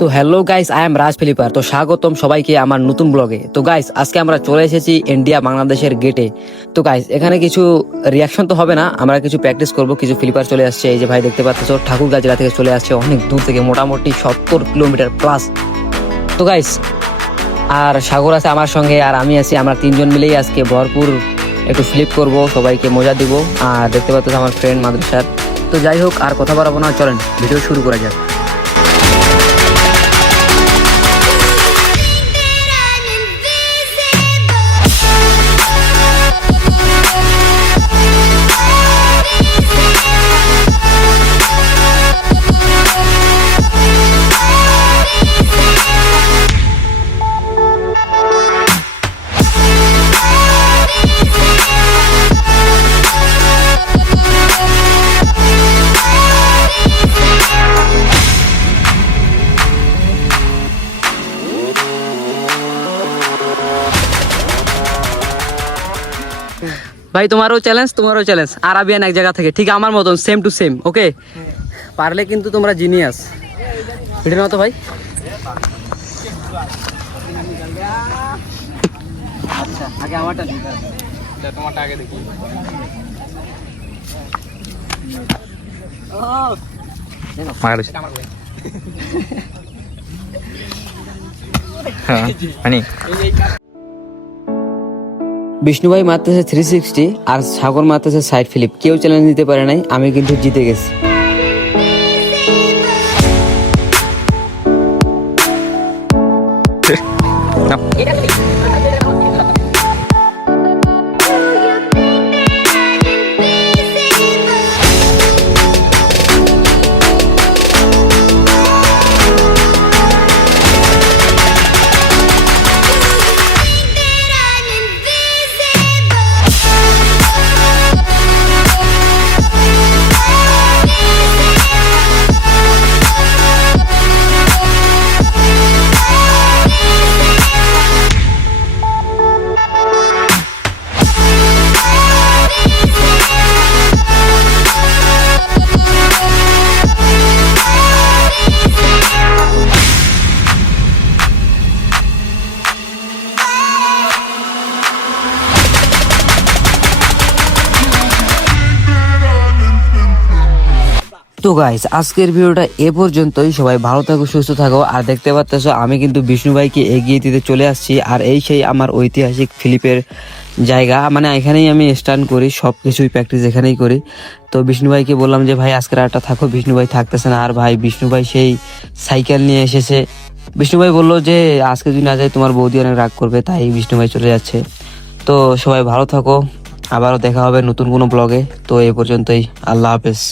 তো hello guys, I am রাজ ফিলিপার। তো স্বাগতম সবাইকে আমার নতুন ব্লগে। তো গাইস, আজকে আমরা চলে এসেছি ইন্ডিয়া বাংলাদেশের গেটে। তো গাইস, এখানে কিছু রিয়াকশন তো হবে না, আমরা কিছু প্র্যাকটিস করব। কিছু ফিলিপার চলে আসছে, এই যে ভাই দেখতে পাচ্ছ, ঠাকুরগাঁ জেলা থেকে চলে আসছে, অনেক দূর থেকে, মোটামুটি 70 কিলোমিটার প্লাস। তো গাইস, আর সাগর আছে আমার সঙ্গে, আর আমি আছি, আমরা তিনজন মিলেই আজকে ভরপুর একটু ফ্লিপ করব, সবাইকে মজা দিব। আর দেখতে পাচ্ছ আমার ফ্রেন্ড মাদ্রাসার। তো যাই হোক, আর কথা বাড়াবো না, চলেন ভিডিও শুরু করা যাক। ভাই তোমারও চ্যালেঞ্জ, আরাবিয়ান এক জায়গা থেকে, ঠিক আমার মতন, সেম টু সেম। ওকে, পারলে কিন্তু তোমরা জিনিয়াস। ভিডিও নাও তো ভাই। আচ্ছা, আগে আমারটা তোমারটা আগে দেখি। বিষ্ণু ভাই মারতেছে 360 আর সাগর মারতেছে সাইড ফ্লিপ। কেউ চ্যালেঞ্জ দিতে পারে নাই, আমি কিন্তু জিতে গেছি। তো গাইস, আজকের ভিডিওটা এ পর্যন্তই। সবাই ভালো থাকো, সুস্থ থাকো। আর দেখতে পাচ্ছ, আমি কিন্তু বিষ্ণু ভাইকে এগিয়ে দিতে চলে আসছি। আর এই সেই আমার ঐতিহাসিক ফিলিপের জায়গা, মানে এখানেই আমি স্টান্ট করি, সব কিছুই প্র্যাকটিস এখানেই করি। তো বিষ্ণু ভাইকে বললাম যে ভাই আজকে রাতটা থাকো, বিষ্ণু ভাই থাকতেছে না। আর ভাই বিষ্ণু ভাই সেই সাইকেল নিয়ে এসেছে। বিষ্ণু ভাই বললো যে আজকে যদি না যাই তোমার বৌদি অনেক রাগ করবে, তাই বিষ্ণু ভাই চলে যাচ্ছে। তো সবাই ভালো থাকো, আবারও দেখা হবে নতুন কোনো ব্লগে। তো এ পর্যন্তই, আল্লাহ হাফেজ।